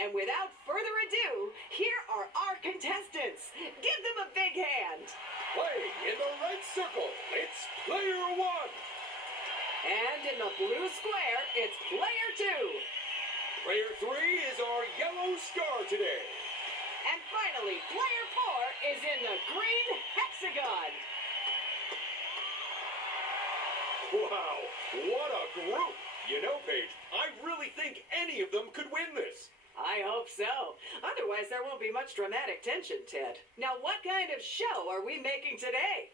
And without further ado, here are our contestants. Give them a big hand. Playing in the red circle, it's player one. And in the blue square, it's player two. Player three is our yellow star today. And finally, player four is in the green hexagon. Wow, what a group! You know, Paige, I really think any of them could win this. I hope so. Otherwise, there won't be much dramatic tension, Ted. Now, what kind of show are we making today?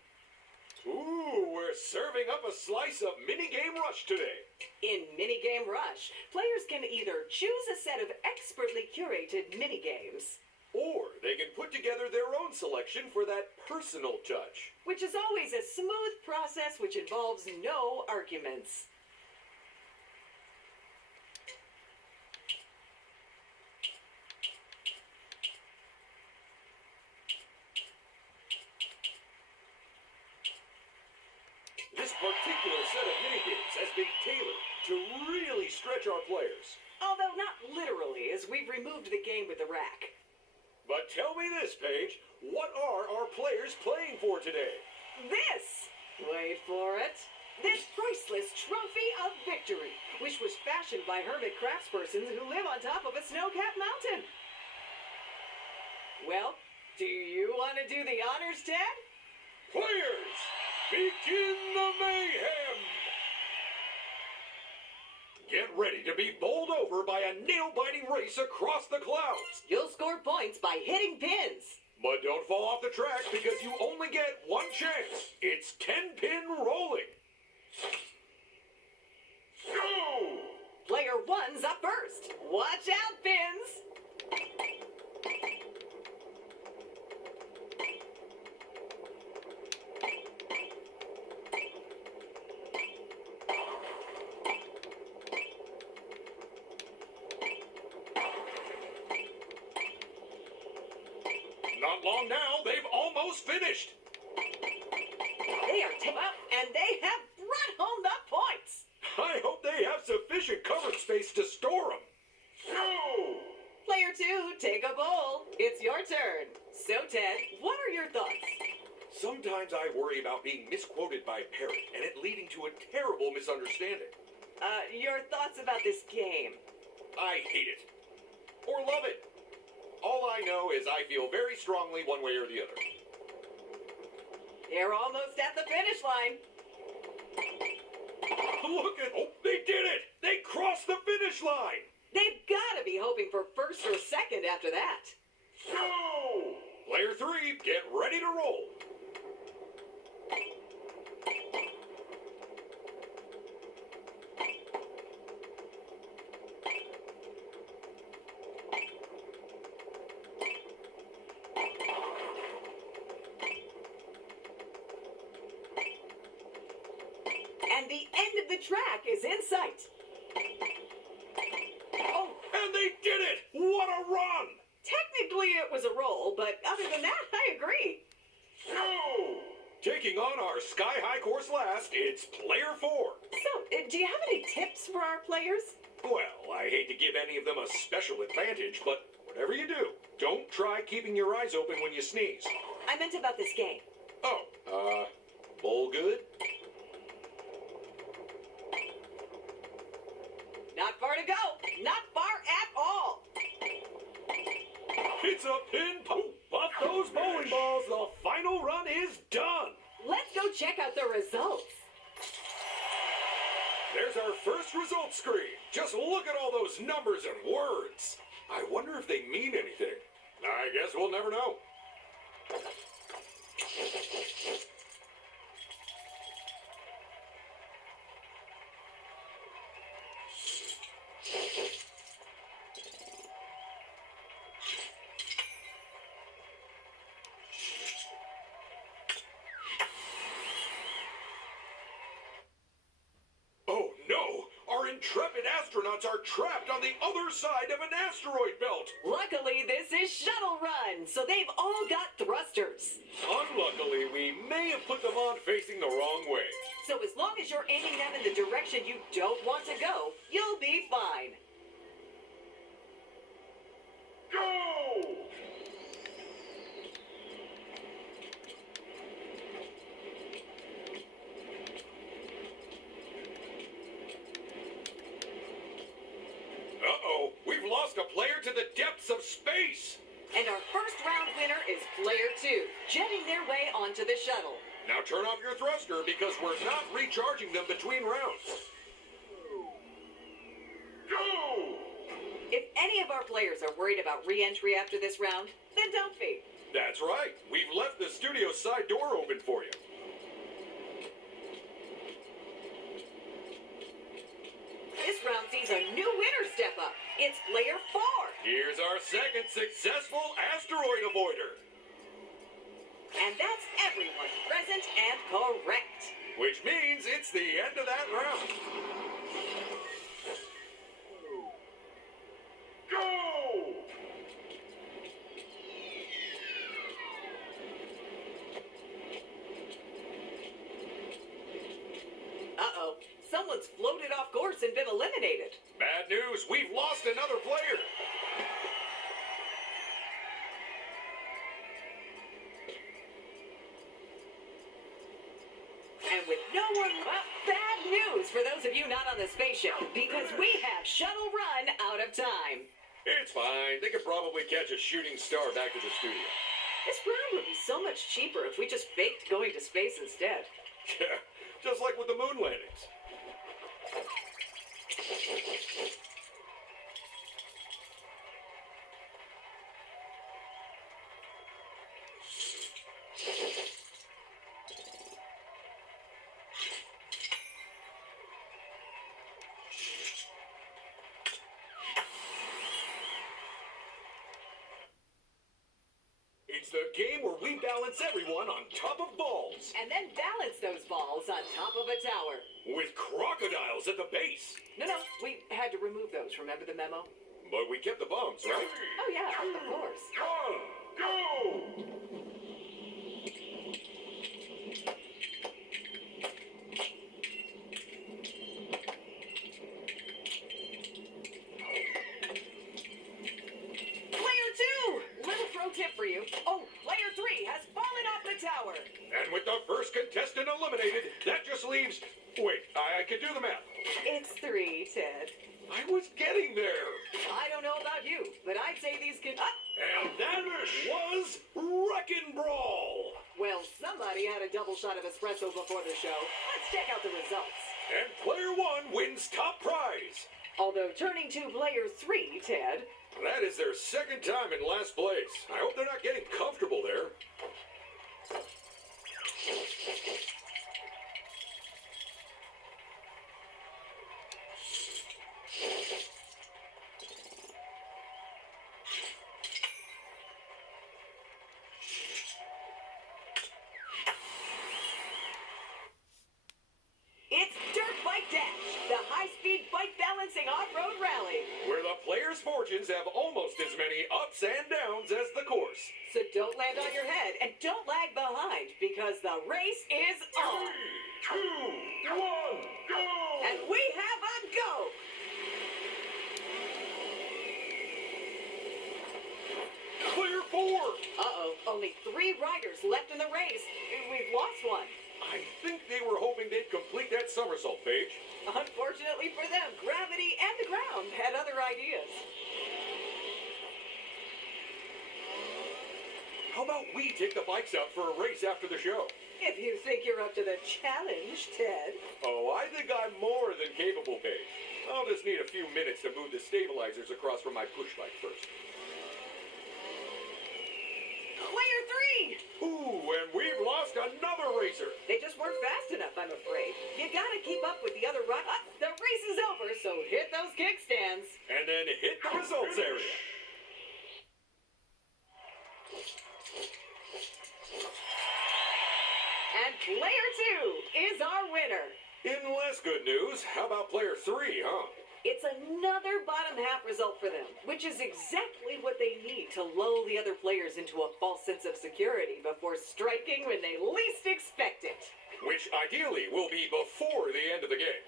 Ooh, we're serving up a slice of Minigame Rush today. In Minigame Rush, players can either choose a set of expertly curated minigames, Or they can put together their own selection for that personal touch. which is always a smooth process which involves no arguments. This particular set of minigames has been tailored to really stretch our players. Although not literally, as we've removed the game with the rack. But tell me this, Paige, what are our players playing for today? This! Wait for it. This priceless trophy of victory, which was fashioned by hermit craftspersons who live on top of a snow-capped mountain. Well, do you want to do the honors, Ted? Players, begin the mayhem! Get ready to be bowled over by a nail-biting race across the clouds. You'll score points by hitting pins. But don't fall off the track because you only get one chance. It's 10-pin rolling. Go! Player one's up first. Watch out, pins! Not long now, they've almost finished. They are up, and they have brought home the points. I hope they have sufficient covered space to store them. Go! Player two, take a bowl. It's your turn. So, Ted, what are your thoughts? Sometimes I worry about being misquoted by a parrot and it leading to a terrible misunderstanding. Your thoughts about this game? I hate it. Or love it. All I know is I feel very strongly one way or the other. You're almost at the finish line. Look at... Oh, they did it! They crossed the finish line! They've got to be hoping for first or second after that. Go! Player three, get ready to roll. And the end of the track is in sight. Oh, And they did it! What a run! technically it was a roll, but other than that, I agree. Go! Taking on our sky-high course last, it's player four. So, do you have any tips for our players? Well, I hate to give any of them a special advantage, but whatever you do, don't try keeping your eyes open when you sneeze. I meant about this game. Oh, bowl good? Not far to go. Not far at all. It's a pin buff those bowling balls. The final run is done. Let's go check out the results. There's our first results screen. Just look at all those numbers and words. I wonder if they mean anything. I guess we'll never know. Oh no! Our intrepid astronauts are trapped on the other side of an asteroid belt! Luckily, this is Shuttle Run, so they've all got thrusters. Unluckily, we may have put them on facing the wrong way. So as long as you're aiming them in the direction you don't want to go, you'll be fine. lost a player to the depths of space. And our first round winner is Player 2, jetting their way onto the shuttle. Now turn off your thruster because we're not recharging them between rounds. Go! If any of our players are worried about re-entry after this round, then don't be. That's right. We've left the studio side door open for you. This round sees a new winner step up. It's Player 4. Here's our second successful asteroid avoider. And that's everyone present and correct. Which means it's the end of that round. Go! Uh-oh. Someone's floated off course and been eliminated. Bad news, we've lost another player. And with no one, well, bad news for those of you not on the spaceship, because we have Shuttle Run out of time. It's fine. They could probably catch a shooting star back to the studio. This round would be so much cheaper if we just faked going to space instead. Yeah, just like with the moon landings. It's the game where we balance everyone on top of balls. And then balance those balls on top of a tower. With crocodiles at the base. No, we had to remove those, remember the memo? But we kept the bombs, right? Oh yeah, of course. One, go! Player 2! Little pro tip for you. Oh, Player 3 has fallen off the tower. And with the first contestant eliminated, that just leaves... Wait, I can do the math. It's 3, Ted. I was getting there. I don't know about you, but I'd say these can... And that was Wreckin' Brawl. Well, somebody had a double shot of espresso before the show. Let's check out the results. And player 1 wins top prize. Although turning to Player 3, Ted... That is their second time in last place. I hope they're not getting comfortable there. It's Dirt Bike Dash, the high-speed bike balancing off-road rally. Where the players' fortunes have almost as many ups and downs as the course. So don't land on your head and don't lag behind because the race is on. 3, 2, 1, go! And we have a go. Clear 4. Uh-oh, only 3 riders left in the race. We've lost one. I think they were hoping they'd complete that somersault, Paige. Unfortunately for them, gravity and the ground had other ideas. How about we take the bikes out for a race after the show? If you think you're up to the challenge, Ted. Oh, I think I'm more than capable, Paige. I'll just need a few minutes to move the stabilizers across from my push bike first. Player 3! Ooh, and we've lost another racer. They just weren't fast enough, I'm afraid. You gotta keep up with the other the race is over, so hit those kickstands. And then hit the results area. And Player 2 is our winner. In less good news, how about player 3, huh? It's another bottom half result for them, which is exactly what they need to lull the other players into a false sense of security before striking when they least expect it. Which ideally will be before the end of the game.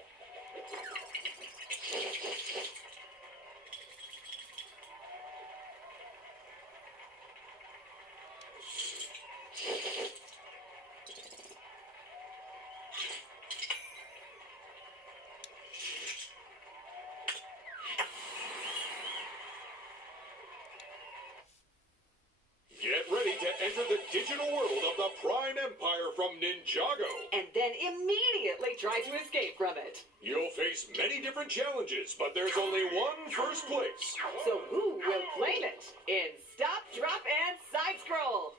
Slime Empire from Ninjago. and then immediately try to escape from it. You'll face many different challenges, but there's only one first place. So who will claim it in Stop, Drop, and Side Scroll?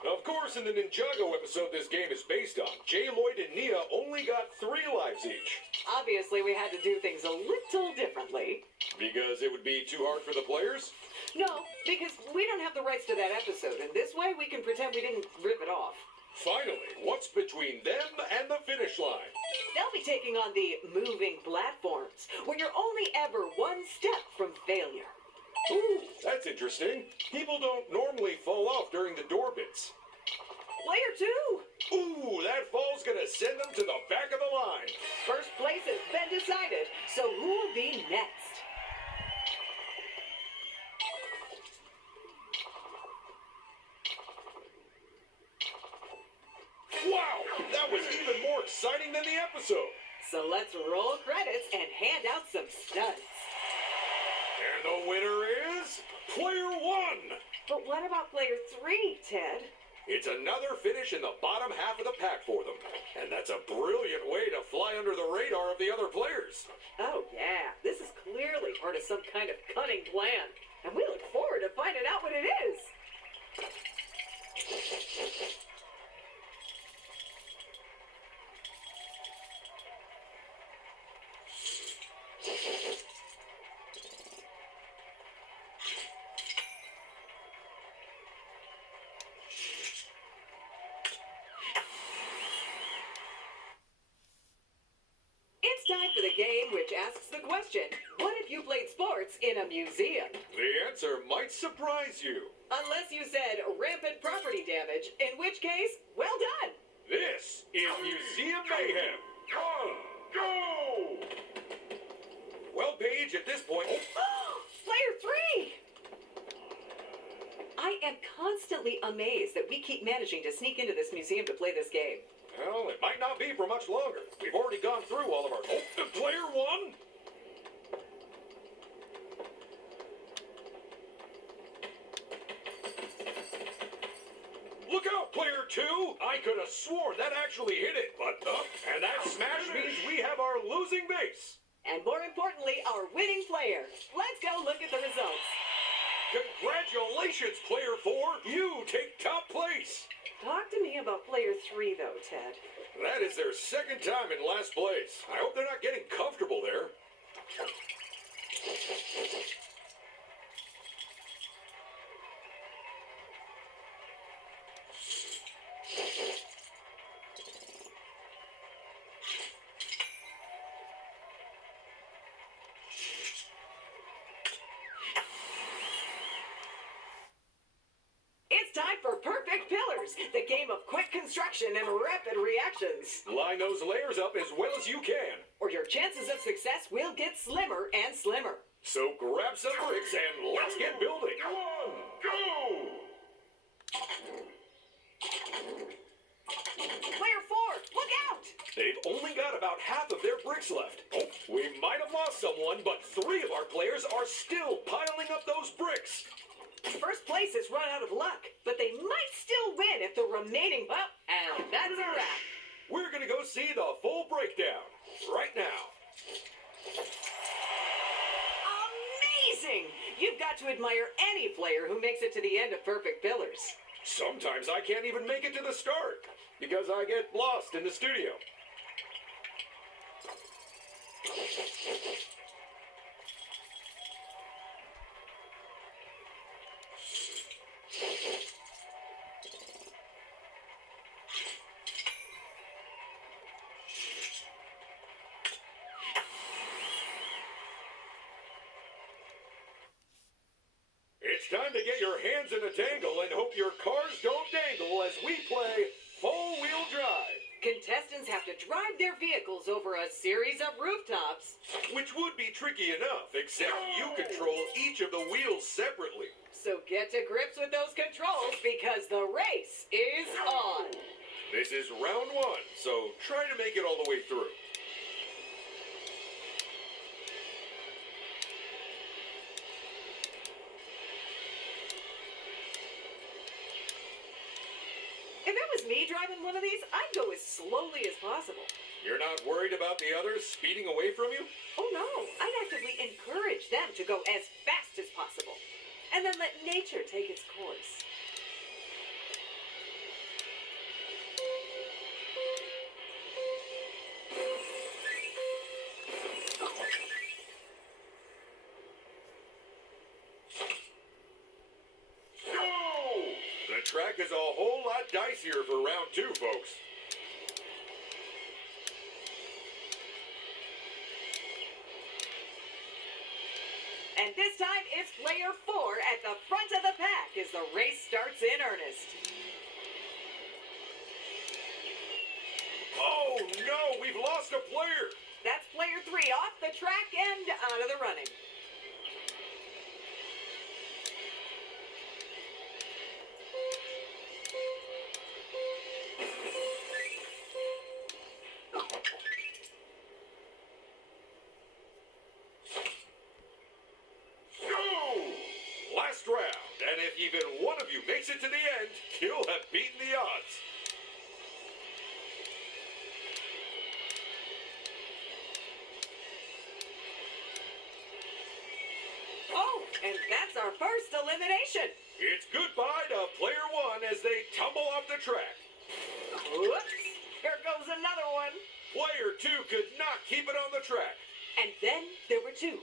Of course, in the Ninjago episode this game is based on, Jay, Lloyd, and Nia only got 3 lives each. Obviously, we had to do things a little differently. Because it would be too hard for the players? No, because we don't have the rights to that episode, and this way we can pretend we didn't rip it off. Finally, what's between them and the finish line? They'll be taking on the moving platforms, where you're only ever one step from failure. Ooh, that's interesting. People don't normally fall off during the door bits. Player 2! Ooh, that fall's gonna send them to the back of the line. First place has been decided, so who'll be next? Wow, that was even more exciting than the episode. So let's roll credits and hand out some stunts. And the winner is Player 1. But what about player 3, Ted? It's another finish in the bottom half of the pack for them. And that's a brilliant way to fly under the radar of the other players. Oh yeah, this is clearly part of some kind of cunning plan. And we look forward to finding out what it is. It's time for the game which asks the question, what if you played sports in a museum? The answer might surprise you. Unless you said rampant property damage, in which case, well done. This is Museum Mayhem. On, go! Well, Paige, at this point... Player 3! I am constantly amazed that we keep managing to sneak into this museum to play this game. Well, it might not be for much longer. We've already gone through all of our... Oh, Player 1? Look out, Player 2! I could have sworn that actually hit it, but and that smash means we have our losing base. And more importantly, our winning player. Let's go look at the results. Congratulations, Player 4! You take top place! Talk to me about player 3, though, Ted. That is their second time in last place. I hope they're not getting comfortable there. It's time for Perfect Pillars, the game of quick construction and rapid reactions. Line those layers up as well as you can. Or your chances of success will get slimmer and slimmer. So grab some bricks and let's get building. One, go! Player 4, look out! They've only got about half of their bricks left. Oh, we might have lost someone, but 3 of our players are still piling up those bricks. First place has run out of luck, but they might still win if the remaining... Well, and that's a wrap. We're gonna go see the full breakdown right now. Amazing! You've got to admire any player who makes it to the end of Perfect Pillars. Sometimes I can't even make it to the start because I get lost in the studio. It's time to get your hands in a tangle and hope your cars don't dangle as we play Full-Wheel Drive. Contestants have to drive their vehicles over a series of rooftops. Which would be tricky enough, except you control each of the wheels separately. So get to grips with those controls because the race is on. This is round 1, so try to make it all the way through. one of these, I'd go as slowly as possible. You're not worried about the others speeding away from you? Oh no, I'd actively encourage them to go as fast as possible. And then let nature take its course. The track is a whole lot dicier for round 2, folks. And this time, it's player 4 at the front of the pack as the race starts in earnest. Oh no, we've lost a player. That's player 3 off the track and out of the running. Last round, and if even one of you makes it to the end, you'll have beaten the odds. Oh, and that's our first elimination. It's goodbye to player 1 as they tumble off the track. Whoops, here goes another one. Player 2 could not keep it on the track. And then there were 2.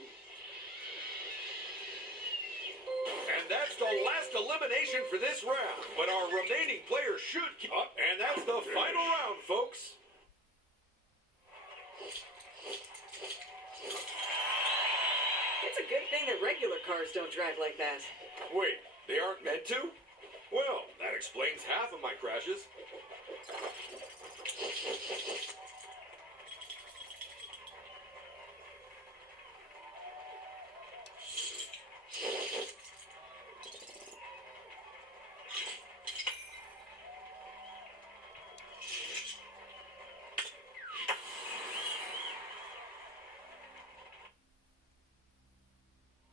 And that's the last elimination for this round. But our remaining players should keep up. And that's the final round, folks. It's a good thing that regular cars don't drive like that. Wait, they aren't meant to? Well, that explains half of my crashes.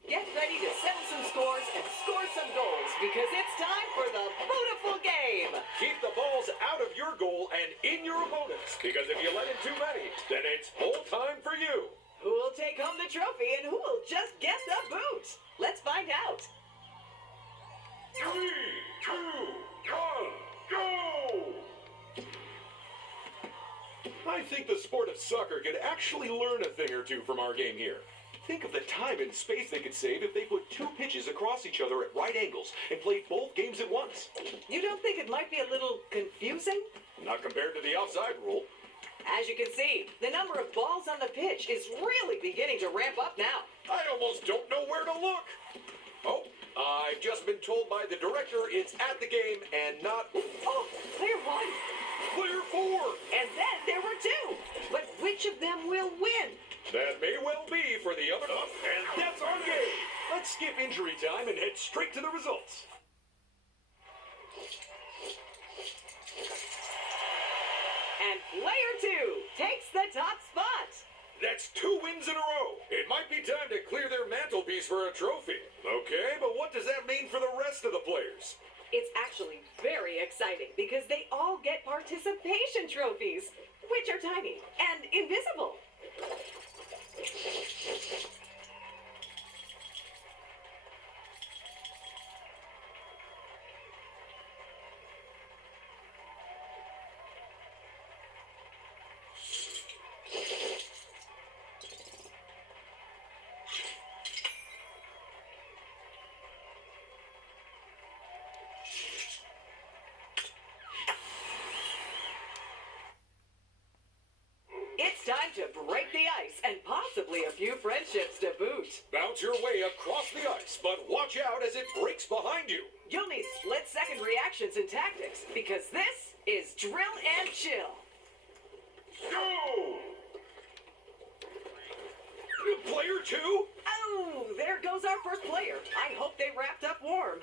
Get ready to settle some scores and score some goals because it's time for the Beautiful Game. Keep the balls out of your goal and in your opponents. Because if you let in too many, then it's full time for you. Who will take home the trophy and who will just get the boot? Let's find out. 3, 2, 1, go! I think the sport of soccer could actually learn a thing or two from our game here. Think of the time and space they could save if they put 2 pitches across each other at right angles and played both games at once. You don't think it might be a little confusing? Not compared to the offside rule. As you can see, the number of balls on the pitch is really beginning to ramp up now. I almost don't know where to look. Oh, I've just been told by the director it's at the game and not Oh, player 1. player 4. And then there were 2. But which of them will win? That may well be for the other. And that's our game. Let's skip injury time and head straight to the results. And player 2 takes the top spot. That's 2 wins in a row. It might be time to clear their mantelpiece for a trophy. Okay, but what does that mean for the rest of the players? It's actually very exciting because they all get participation trophies, which are tiny and invisible. It's time to break the ice and possibly a few friendships to boot. Bounce your way across the ice, but watch out as it breaks behind you. You'll need split-second reactions and tactics because this is Drill and Chill. Go! Player 2? Oh, there goes our first player. I hope they wrapped up warm.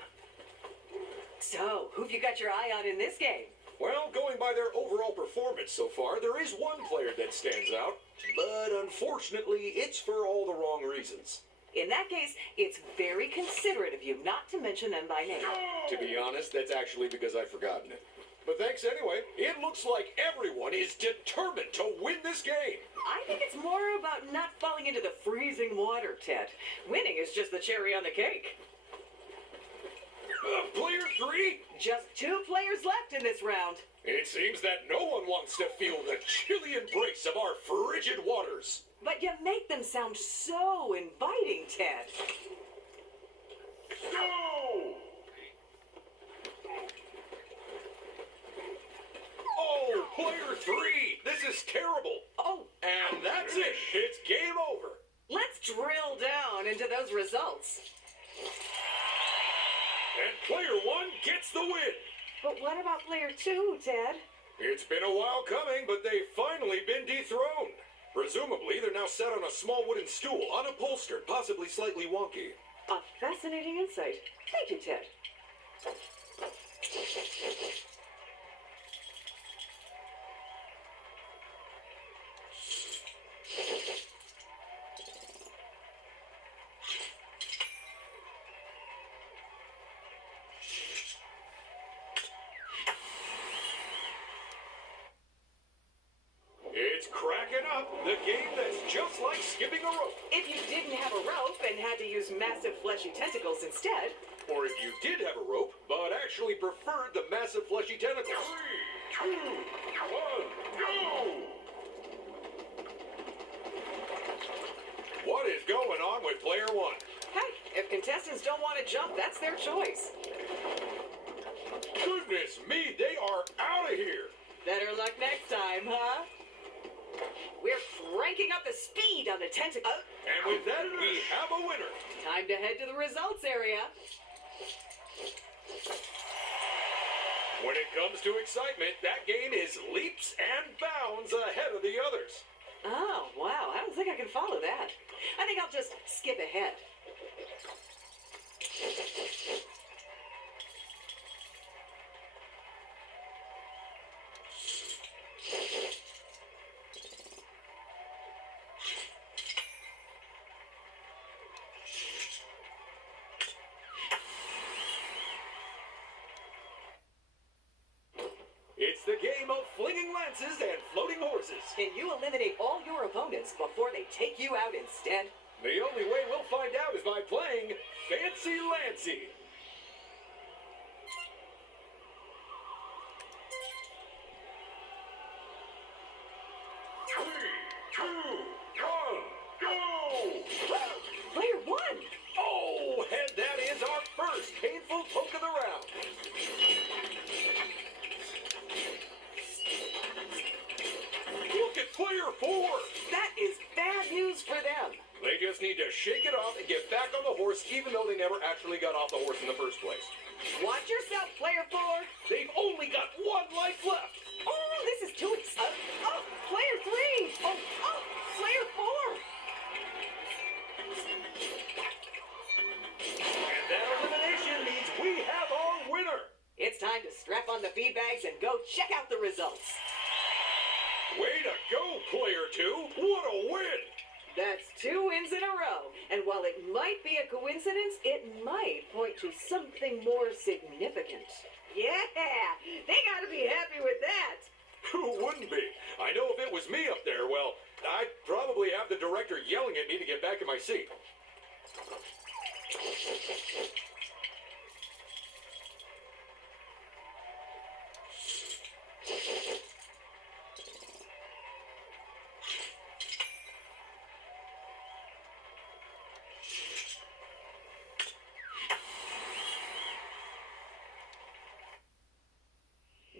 So, who've you got your eye on in this game? Well, going by their overall performance so far, there is one player that stands out. But unfortunately, it's for all the wrong reasons. In that case, it's very considerate of you not to mention them by name. To be honest, that's actually because I've forgotten it. But thanks anyway. It looks like everyone is determined to win this game. I think it's more about not falling into the freezing water, Ted. Winning is just the cherry on the cake. Player 3? Just 2 players left in this round. It seems that no one wants to feel the chilly embrace of our frigid waters. But you make them sound so inviting, Ted. Go! Oh, player 3! This is terrible. Oh, And that's it. It's game over. let's drill down into those results. And player 1 gets the win. But what about player 2, Ted? It's been a while coming, but they've finally been dethroned. Presumably, they're now sat on a small wooden stool, unupholstered, possibly slightly wonky. A fascinating insight. Thank you, Ted. It's cracking up. The game that's just like skipping a rope. If you didn't have a rope and had to use massive fleshy tentacles instead, Or if you did have a rope, but actually preferred the massive fleshy tentacles. 3, 2, 1, go! What is going on with player 1? hey, if contestants don't want to jump, that's their choice. Goodness me, they are out of here. Better luck next time, huh? We're cranking up the speed on the tentacle. And with that, we have a winner. Time to head to the results area. When it comes to excitement, that game is leaps and bounds ahead of the others. Oh, wow. I don't think I can follow that. I think I'll just skip ahead. It's the game of flinging lances and floating horses. Can you eliminate all your opponents before they take you out instead? The only way we'll find out is by playing Fancy Lancy. Three, two, one, go! Player 1! Oh, and that is our first painful poke of the round. Look at player 4. That is bad news for them. They just need to shake it off and get back on the horse, even though they never actually got off the horse in the first place. Watch yourself, player 4. They've only got 1 life left. Oh, this is too exciting. Oh, player 3. Oh, player 4. And that elimination means we have our winner. It's time to strap on the feed bags and go check out the results. Way to go, player 2. What a win. That's 2 wins in a row. And while it might be a coincidence, it might point to something more significant. Yeah, they gotta be happy with that. Who wouldn't be? I know if it was me up there, well, I'd probably have the director yelling at me to get back in my seat.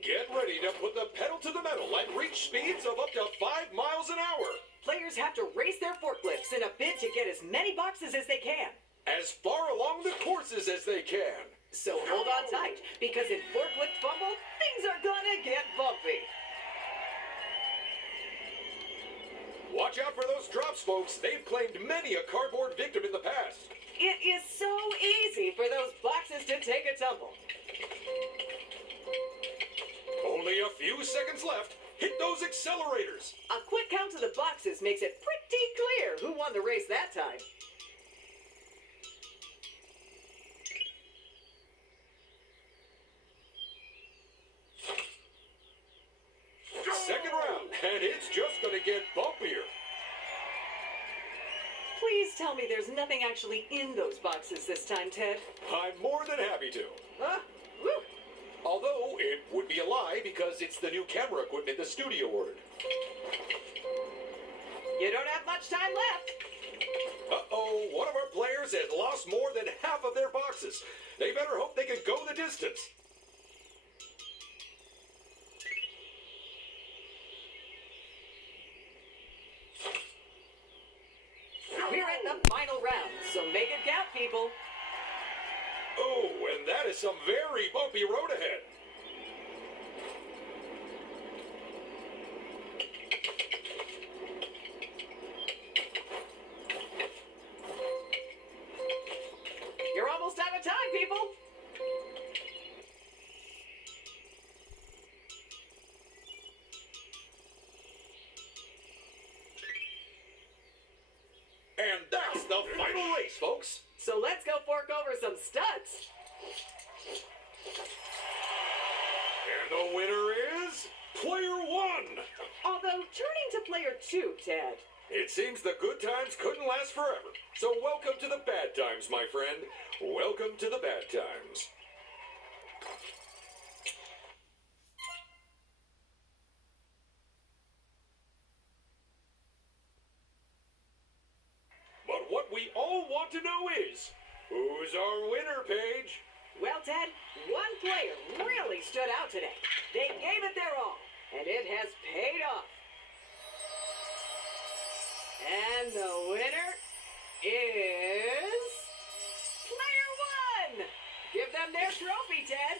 Get ready to put the pedal to the metal and reach speeds of up to 5 miles an hour. Players have to race their forklifts in a bid to get as many boxes as they can. As far along the courses as they can. So hold on tight, because in Forklift Fumble, things are gonna get bumpy. Watch out for those drops, folks. They've claimed many a cardboard victim in the past. It is so easy for those boxes to take a tumble. Only a few seconds left. Hit those accelerators. A quick count of the boxes makes it pretty clear who won the race that time. And it's just gonna get bumpier. Please tell me there's nothing actually in those boxes this time, Ted. I'm more than happy to. Ah, woo. Although, it would be a lie because it's the new camera equipment the studio ordered. You don't have much time left. Uh-oh, one of our players has lost more than half of their boxes. They better hope they can go the distance. We're at the final round, so make it count, people. Oh, and that is some very bumpy road ahead. You're almost out of time, people. And that's the final race, folks. So let's go fork over some studs. And the winner is Player 1. Although, turning to player 2, Ted. It seems the good times couldn't last forever. So welcome to the bad times, my friend. Welcome to the bad times. But what we all want to know is, who's our winner, Paige? Well, Ted, one player really stood out today. They gave it their all, and it has paid off. And the winner is player 1. Give them their trophy, Ted.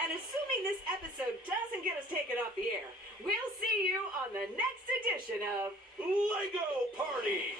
And assuming this episode doesn't get us taken off the air, we'll see you on the next edition of Lego Party!